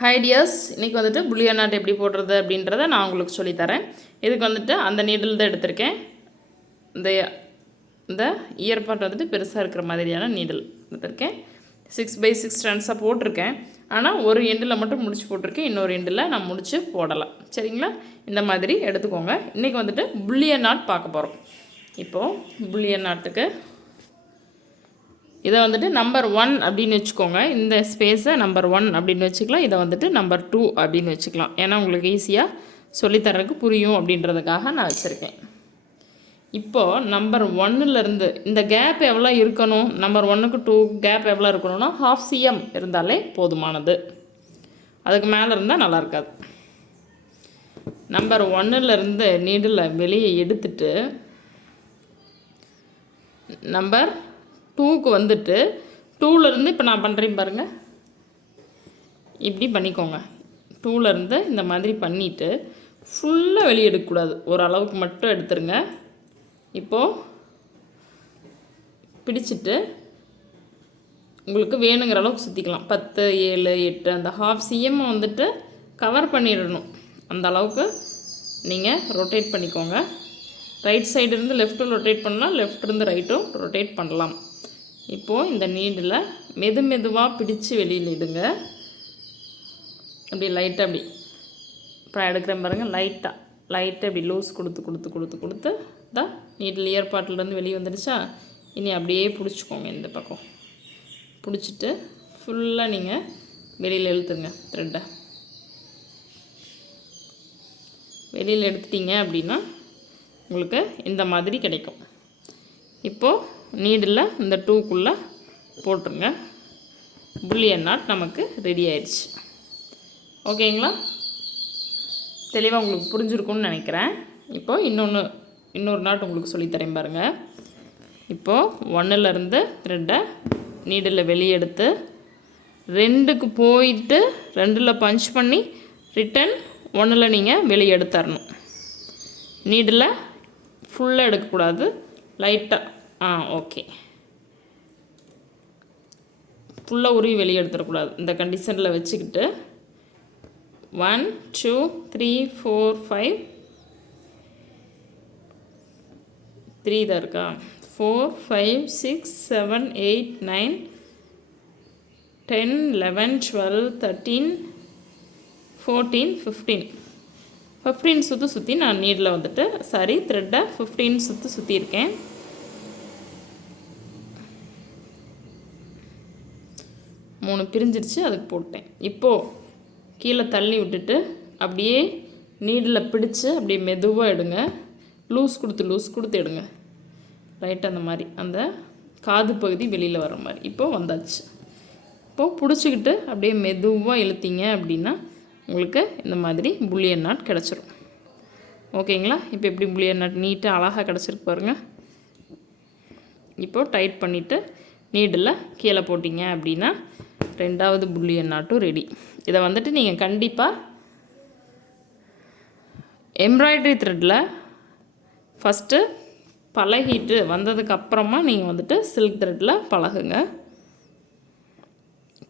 Hi tears, இன்றைக்கி வந்துட்டு bullion not எப்படி போடுறது அப்படின்றத நான் உங்களுக்கு சொல்லித்தரேன். இதுக்கு வந்துட்டு அந்த நீடில் தான் எடுத்திருக்கேன். இந்த இந்த இயர்பாட் வந்துட்டு பெருசாக இருக்கிற மாதிரியான நீடில் எடுத்திருக்கேன். 6x6 ஸ்ட்ராண்ட்ஸாக போட்டிருக்கேன். ஆனால் ஒரு எண்டில் மட்டும் முடிச்சு போட்டிருக்கேன், இன்னொரு எண்டில் நான் முடிச்சு போடலாம். சரிங்களா? இந்த மாதிரி எடுத்துக்கோங்க. இன்றைக்கி வந்துட்டு புல்லியன் நாட் பார்க்க போகிறோம். இப்போது புல்லியன் நாட்டுக்கு இதை வந்துட்டு நம்பர் 1 அப்படின்னு வச்சுக்கோங்க. இந்த ஸ்பேஸை நம்பர் 1 அப்படின்னு வச்சுக்கலாம். இதை வந்துட்டு நம்பர் 2 அப்படின்னு வச்சுக்கலாம். ஏன்னா உங்களுக்கு ஈஸியாக சொல்லித்தரதுக்கு புரியும் அப்படின்றதுக்காக நான் வச்சுருக்கேன். இப்போது நம்பர் 1லேருந்து இந்த கேப் எவ்வளோ இருக்கணும்? நம்பர் 1க்கு 2 கேப் எவ்வளோ இருக்கணும்னா 1/2 cm இருந்தாலே போதுமானது. அதுக்கு மேலே இருந்தால் நல்லா இருக்காது. நம்பர் 1லேருந்து நீடில் வெளியே எடுத்துட்டு நம்பர் 2க்கு வந்துட்டு 2லேருந்து இப்போ நான் பண்ணுறேன் பாருங்கள். இப்படி பண்ணிக்கோங்க. 2லேருந்து இந்த மாதிரி பண்ணிவிட்டு ஃபுல்லாக வெளியே எடுக்கக்கூடாது, ஒரு அளவுக்கு மட்டும் எடுத்துருங்க. இப்போது பிடிச்சிட்டு உங்களுக்கு வேணுங்கிற அளவுக்கு சுற்றிக்கலாம். 10, 7, 8 அந்த 1/2 cm வந்துட்டு கவர் பண்ணிடணும். அந்த அளவுக்கு நீங்கள் ரொட்டேட் பண்ணிக்கோங்க. ரைட் சைடு இருந்து லெஃப்ட்டும் ரொட்டேட் பண்ணலாம், லெஃப்ட் இருந்து ரைட்டும் ரொட்டேட் பண்ணலாம். இப்போது இந்த நீடில் மெதுவாக பிடிச்சி வெளியில் இடுங்க. அப்படி லைட்டாக அப்படி இப்போ எடுக்கிறேன் பாருங்கள். லைட்டாக அப்படி லூஸ் கொடுத்து தான் நீடில் இயர்பாட்டிலேருந்து வெளியே வந்துடுச்சா. இனி அப்படியே பிடிச்சிக்கோங்க. இந்த பக்கம் பிடிச்சிட்டு ஃபுல்லாக நீங்கள் வெளியில் இழுத்துருங்க. த்ரெட்டை வெளியில் எடுத்துட்டீங்க அப்படின்னா உங்களுக்கு இந்த மாதிரி கிடைக்கும். இப்போது நீடில் இந்த 2க்குள்ளே போட்டுருங்க. புல்லியன் நாட் நமக்கு ரெடி ஆயிடுச்சு. ஓகேங்களா? தெளிவாக உங்களுக்கு புரிஞ்சுருக்குன்னு நினைக்கிறேன். இப்போது இன்னொரு நாட் உங்களுக்கு சொல்லித்தரேன் பாருங்கள். இப்போது 1லேருந்து த்ரெட்டை நீடில் வெளியே எடுத்து 2க்கு போயிட்டு 2ல் பஞ்ச் பண்ணி ரிட்டன் 1ல் நீங்கள் வெளியே எடுத்துடணும். நீடில் ஃபுல்லாக எடுக்கக்கூடாது, லைட்டாக. ஓகே, ஃபுல்லாக உருவி வெளியே எடுத்துடக்கூடாது. இந்த கண்டிஷனில் வச்சுக்கிட்டு 1 2 3 4 5 3 தான் இருக்கா. 4 5 6 7 8 9 10 11 12 13 14 15 சுற்றி நான் நீடில் வந்துட்டு த்ரெட்டை 15 சுற்றியிருக்கேன். 3 பிரிஞ்சிருச்சு, அதுக்கு போட்டேன். இப்போது கீழே தள்ளி விட்டுட்டு அப்படியே நீடில் பிடிச்சி அப்படியே மெதுவாக எடுங்க. லூஸ் கொடுத்து எடுங்க. ரைட்டாக அந்த மாதிரி அந்த காது பகுதி வெளியில் வர மாதிரி. இப்போது வந்தாச்சு. இப்போது பிடிச்சிக்கிட்டு அப்படியே மெதுவாக இழுத்தீங்க அப்படின்னா உங்களுக்கு இந்த மாதிரி புல்லியன் நாட் கிடச்சிரும். ஓகேங்களா? இப்போ எப்படி புல்லியன் நாட் நீட்டாக அழகாக கிடச்சிருக்கு பாருங்கள். இப்போது டைட் பண்ணிவிட்டு நீடில் கீழே போட்டிங்க அப்படின்னா 2வது புல்லியன் நாட்டும் ரெடி. இதை வந்துட்டு நீங்கள் கண்டிப்பாக எம்ப்ராய்டரி த்ரெட்டில் ஃபஸ்ட்டு பழகிட்டு வந்ததுக்கப்புறமா நீங்கள் வந்துட்டு சில்க் த்ரெட்டில் பழகுங்க.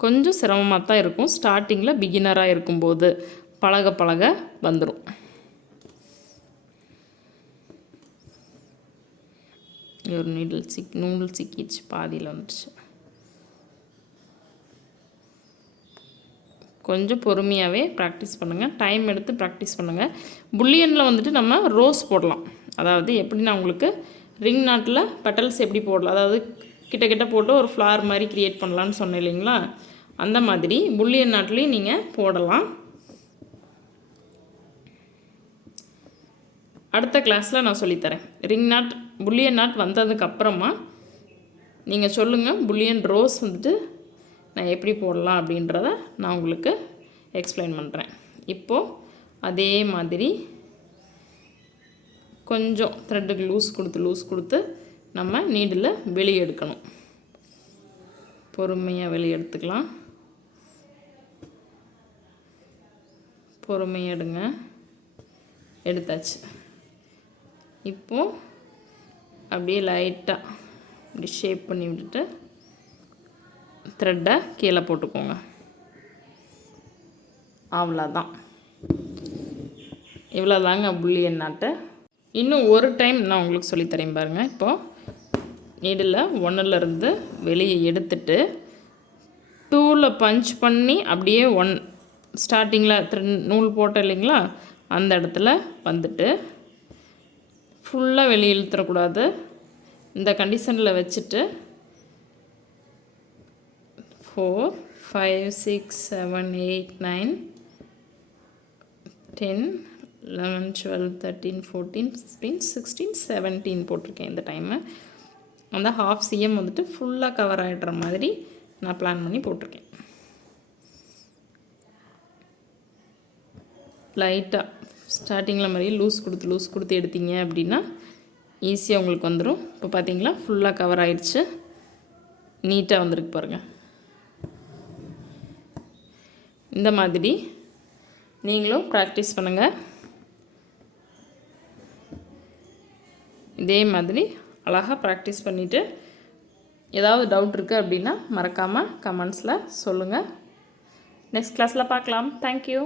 கொஞ்சம் சிரமமாக தான் இருக்கும் ஸ்டார்டிங்கில். பிகினராக இருக்கும்போது பழக வந்துடும். ஒரு நூல் சிக்கிச்சு, பாதியில் வந்துடுச்சு. கொஞ்சம் பொறுமையாகவே ப்ராக்டிஸ் பண்ணுங்கள். டைம் எடுத்து ப்ராக்டிஸ் பண்ணுங்கள். புல்லியனில் வந்துட்டு நம்ம ரோஸ் போடலாம். அதாவது எப்படி நான் உங்களுக்கு ரிங் நாட்டில் பெட்டல்ஸ் எப்படி போடலாம், அதாவது கிட்ட போட்டு ஒரு ஃப்ளார் மாதிரி க்ரியேட் பண்ணலான்னு சொன்னேன் இல்லைங்களா. அந்த மாதிரி புல்லியன் நாட்லேயும் நீங்கள் போடலாம். அடுத்த கிளாஸில் நான் சொல்லித்தரேன். புல்லியன் நாட் வந்ததுக்கப்புறமா நீங்கள் சொல்லுங்கள் புல்லியன் ரோஸ் வந்துட்டு நான் எப்படி போடலாம் அப்படின்றத நான் உங்களுக்கு எக்ஸ்பிளைன் பண்ணுறேன். இப்போது அதே மாதிரி கொஞ்சம் த்ரெட்டுக்கு லூஸ் கொடுத்து நம்ம நீடில் வெளியே எடுக்கணும். பொறுமையாக வெளியே எடுத்துக்கலாம். பொறுமையாக எடுங்க. எடுத்தாச்சு. இப்போது அப்படியே லைட்டாக இப்படி ஷேப் பண்ணி விட்டுட்டு த்ரெட்டை கீழே போட்டுக்கோங்க. அவ்வளோதான். இவ்வளோ தாங்க புல்லியன் நாட்டு. இன்னும் ஒரு டைம் நான் உங்களுக்கு சொல்லித்தரேன் பாருங்கள். இப்போது நீடில் 1லேருந்து வெளியே எடுத்துட்டு 2ல் பஞ்ச் பண்ணி அப்படியே ஸ்டார்டிங்கில் நூல் போட்டோம் இல்லைங்களா, அந்த இடத்துல வந்துட்டு ஃபுல்லாக வெளியே இழுத்துறக்கூடாது. இந்த கண்டிஷனில் வச்சுட்டு 4 5 6 7 8 9 10 11 12 13 14 15 16 17 போட்டிருக்கேன் இந்த டைமு. அந்த ½ cm வந்துட்டு ஃபுல்லாக கவர் ஆகிடுற மாதிரி நான் பிளான் பண்ணி போட்டிருக்கேன். லைட்டாக ஸ்டார்டிங்கில் மாதிரியே லூஸ் கொடுத்து எடுத்தீங்க அப்படின்னா ஈஸியாக உங்களுக்கு வந்துடும். இப்போ பார்த்தீங்களா ஃபுல்லாக கவர் ஆகிடுச்சு, நீட்டாக வந்திருக்கு பாருங்கள். இந்த மாதிரி நீங்களும் ப்ராக்டிஸ் பண்ணுங்கள். இதே மாதிரி அழகாக ப்ராக்டிஸ் பண்ணிவிட்டு ஏதாவது டவுட் இருக்குது அப்படின்னா மறக்காமல் கமெண்ட்ஸில் சொல்லுங்கள். நெக்ஸ்ட் கிளாஸில் பார்க்கலாம். தேங்க்யூ.